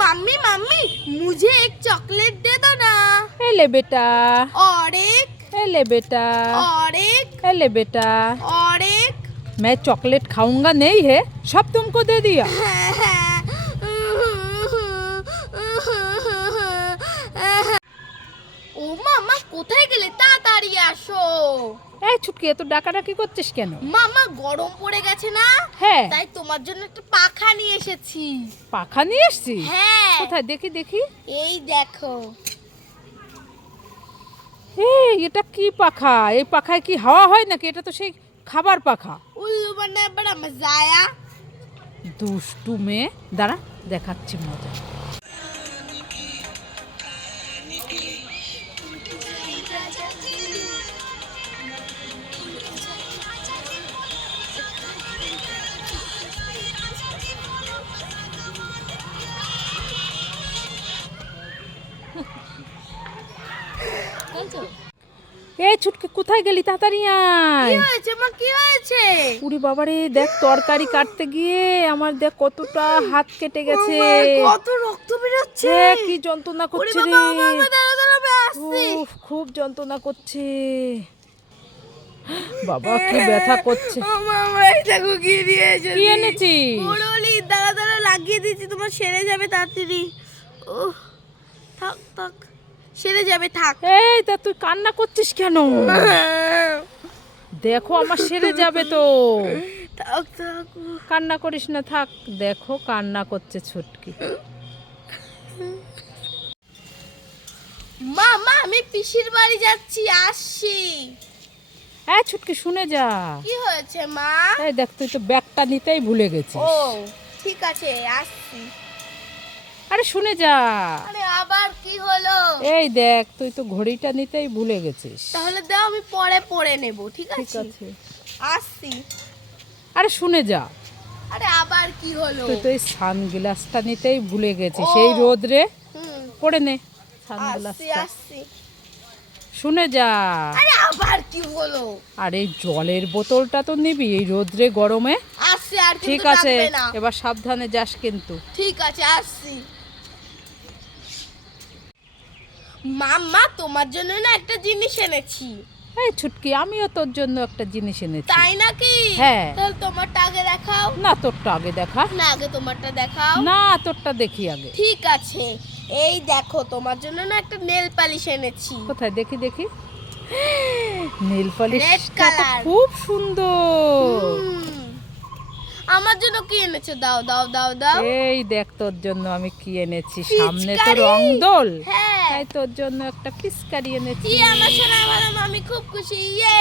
Mummy mummy मुझे एक chocolate दे दो ना ए ले बेटा और एक ए ले बेटा और एक ए ले बेटा और एक मैं चॉकलेट खाऊंगा नहीं है सब तुमको दे दिया ও মামা কোথায় গেলে তাড়াতাড়ি আসো এই ছুটকি এত ডাকাডাকি করছিস কেন? মামা গরম পড়ে গেছে না? হ্যাঁ। তাই তোমার জন্য একটা পাখা নিয়ে এসেছি। পাখা নিয়ে এসছি হ্যাঁ। কোথায়? দেখি দেখি। এই দেখো। এই এটা কি পাখা? এই পাখায় কি হাওয়া হয় নাকি? এটা তো সেই খাবার পাখা। উল্লু বানা বড় মজা আয়া দুষ্টু মেয়ে। দাঁড়া দেখাচ্ছি মজা। এই ছুটকে কোথায় গেলি তাড়াতাড়ি কি আয় হয়েছে? মা কি হয়েছে? বাবারে দেখ তরকারি কাটতে গিয়ে আমার দেখ কতটা হাত কেটে গেছে। কত রক্ত কি যন্ত্রণা করছে রে। ও। উফ, খুব যন্ত্রণা করছে। বাবা কি ব্যথা করছে। ও দেখো কি এনেছি দাঁড়া, দাঁড়া, লাগিয়ে দিচ্ছি, তোমার সেরে যাবে তাড়াতাড়ি। উফ, থাক, থাক। সেরে যাবে, থাক। এই তা তুই কান্না করছিস কেন? দেখো আমার সেরে যাবে তো। থাক, থাক। কান্না করিস না থাক। দেখো কান্না করছে ছুটকি। মা, মা, আমি পিসির বাড়ি যাচ্ছি আসছি। এই ছুটকি শুনে যা। কি হয়েছে মা? এই দেখ তুই তো ব্যাগটা নিতেই ভুলে গেছিস। ও ঠিক আছে আসছি। আরে শুনে যা। আরে আবার কি হলো? এই দেখ তুই তো ঘড়িটা নিতেই ভুলে গেছিস। তাহলে দাও আমি পরে পরে নেব ঠিক ঠিক আছে? আছে। আসছি। আরে শুনে যা। আরে আবার কি হলো? তুই তো এই সানগ্লাসটা নিতেই ভুলে গেছিস। সেই রোদ্রে পড়ে নে সানগ্লাসটা। আসছি। শুনে যা। আরে আবার কি হলো? আরে জলের বোতলটা তো নিবি এই রোদ্রে গরমে। আসছি আর ঠিক আছে এবার সাবধানে যাস কিন্তু। ঠিক আছে আসছি। মাম্মা তোমার জন্য না একটা জিনিস এনেছি। এই ছুটকি আমিও তোর জন্য একটা জিনিস এনেছি। তাই নাকি? হ্যাঁ। তাহলে তোমারটা আগে দেখাও। না তোরটা আগে দেখা। না আগে তোমারটা দেখাও। না তোরটা দেখি আগে। ঠিক আছে। এই দেখো তোমার জন্য না একটা নেল পালিশ এনেছি। কোথায়? দেখি দেখি। নীল পালিশটা তো খুব সুন্দর। আমার জন্য কি এনেছো? দাও দাও দাও দাও। এই দেখ তোর জন্য আমি কি এনেছি। সামনে তো পিচকারি। রং দোল হ্যাঁ। তাই তোর জন্য একটা পিচকারি এনেছি। আমার সোনা আমার আমি খুব খুশি ইয়ে।